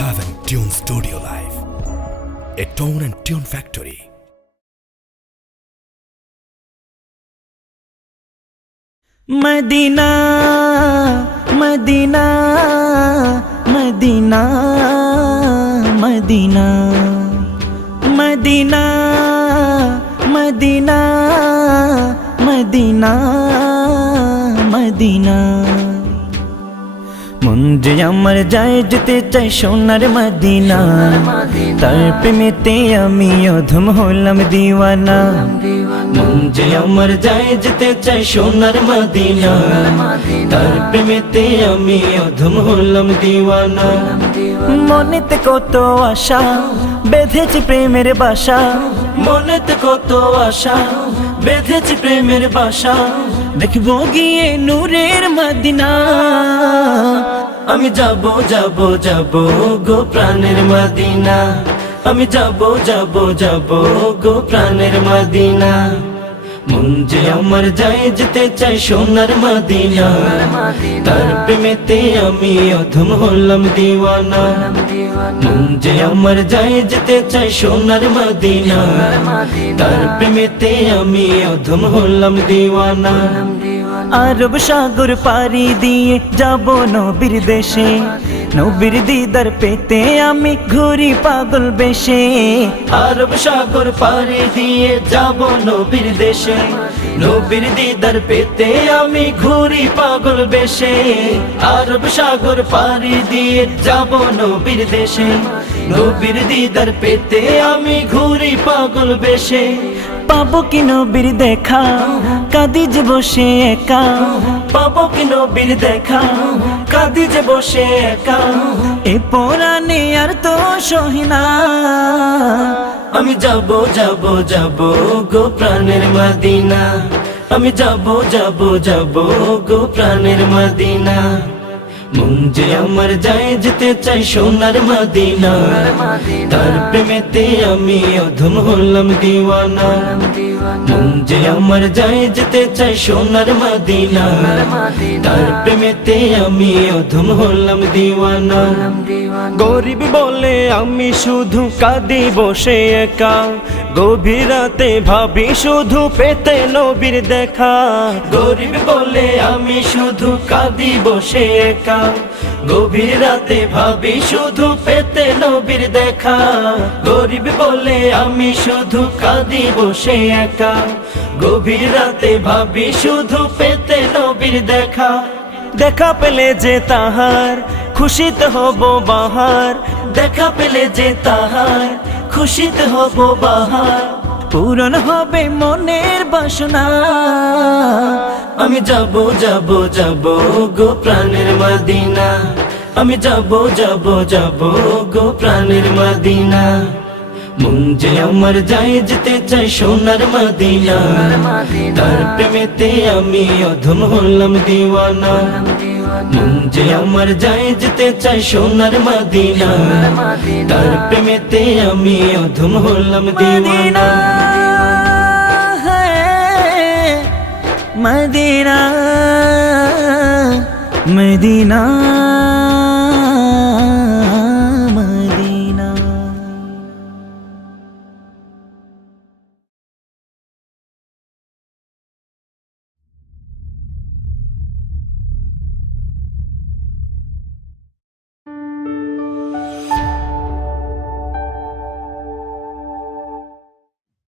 Heaven Tune Studio Live, a tone and tune factory. Madina Madina Madina Madina Madina Madina Madina Madina মন যে আমার যায় যেতে চাই সোনার মদিনা তার প্রেমেতে আমি অধম হলাম দিওয়ানা মন যে আমার যায় যেতে চাই সোনার মদিনা তার প্রেমেতে আমি অধম হলাম দিওয়ানা মনেতে কত আশা বেঁধেছি প্রেমের বাসা মনেতে কত আশা বেঁধেছি প্রেমের বাসা দেখবো গিয়ে নূরের মদিনা আমি যাব যাব যাব গো প্রাণের মদিনা আমি যাব যাব যাব গো প্রাণের মদিনা মন যে আমার যায় যেতে চাই সোনার মদিনা তার প্রেমেতে আমি অধম হলাম দিওয়ানা মন যে আমার যায় যেতে চাই সোনার মদিনা তার প্রেমেতে আমি অধম হলাম দিওয়ানা আরব সাগর পাড়ি দিয়ে যাব নবীর দেশে নবীর দিদার পেতে আমি ঘুরি পাগল বেশে আরব সাগর পাড়ি দিয়ে যাব নবীর দেশে নবীর দিদার পেতে আমি ঘুরি পাগল বেশে আরব সাগর পাড়ি দিয়ে যাব নবীর দেশে নবীর দিদার পেতে আমি ঘুরি পাগল বেশে পাবো কি নবীর দেখা কাঁদি যে বসে একা পাবো কি নবীর দেখা কাঁদি যে বসে একা এ পরাণে আর তো সহিনা আমি যাব যাব যাব গো প্রাণের মদিনা আমি যাব যাব যাব গো প্রাণের মদিনা মন যে আমার যায় যেতে চাই সোনার মদিনা তার প্রেমেতে আমি অধম হলাম দিওয়ানা মন যে আমার যায় যেতে চাই সোনার মদিনা তার প্রেমেতে আমি অধম হলাম দিওয়ানা গরিব বলে আমি শুধু কাঁদি বসে একা গভীর রাতে ভাবি শুধু পেতে নবীর দেখা গরিব বলে আমি শুধু কাঁদি বসে একা গভীর রাতে ভাবি শুধু পেতে নবীর দেখা গরিব বলে আমি শুধু কাঁদি বসে একা গভীর রাতে ভাবি শুধু পেতে নবীর দেখা দেখা পেলে যে তাহার খুশিতে হব বাহার দেখা পেলে যে তাহার খুশিতে হব বাহার পূরণ হবে মনের বাসনা আমি যাব যাব যাব গো প্রাণের মদিনা আমি যাব যাব যাব গো প্রাণের মদিনা মন যে আমার যায় যেতে চাই সোনার মদিনা তার প্রেমেতে আমি অধম হলাম দিওয়ানা মন যে আমার যায় যেতে চাই সোনার মদিনা তার প্রেমেতে আমি অধম হলাম দিওয়ানা মদিনা মদিনা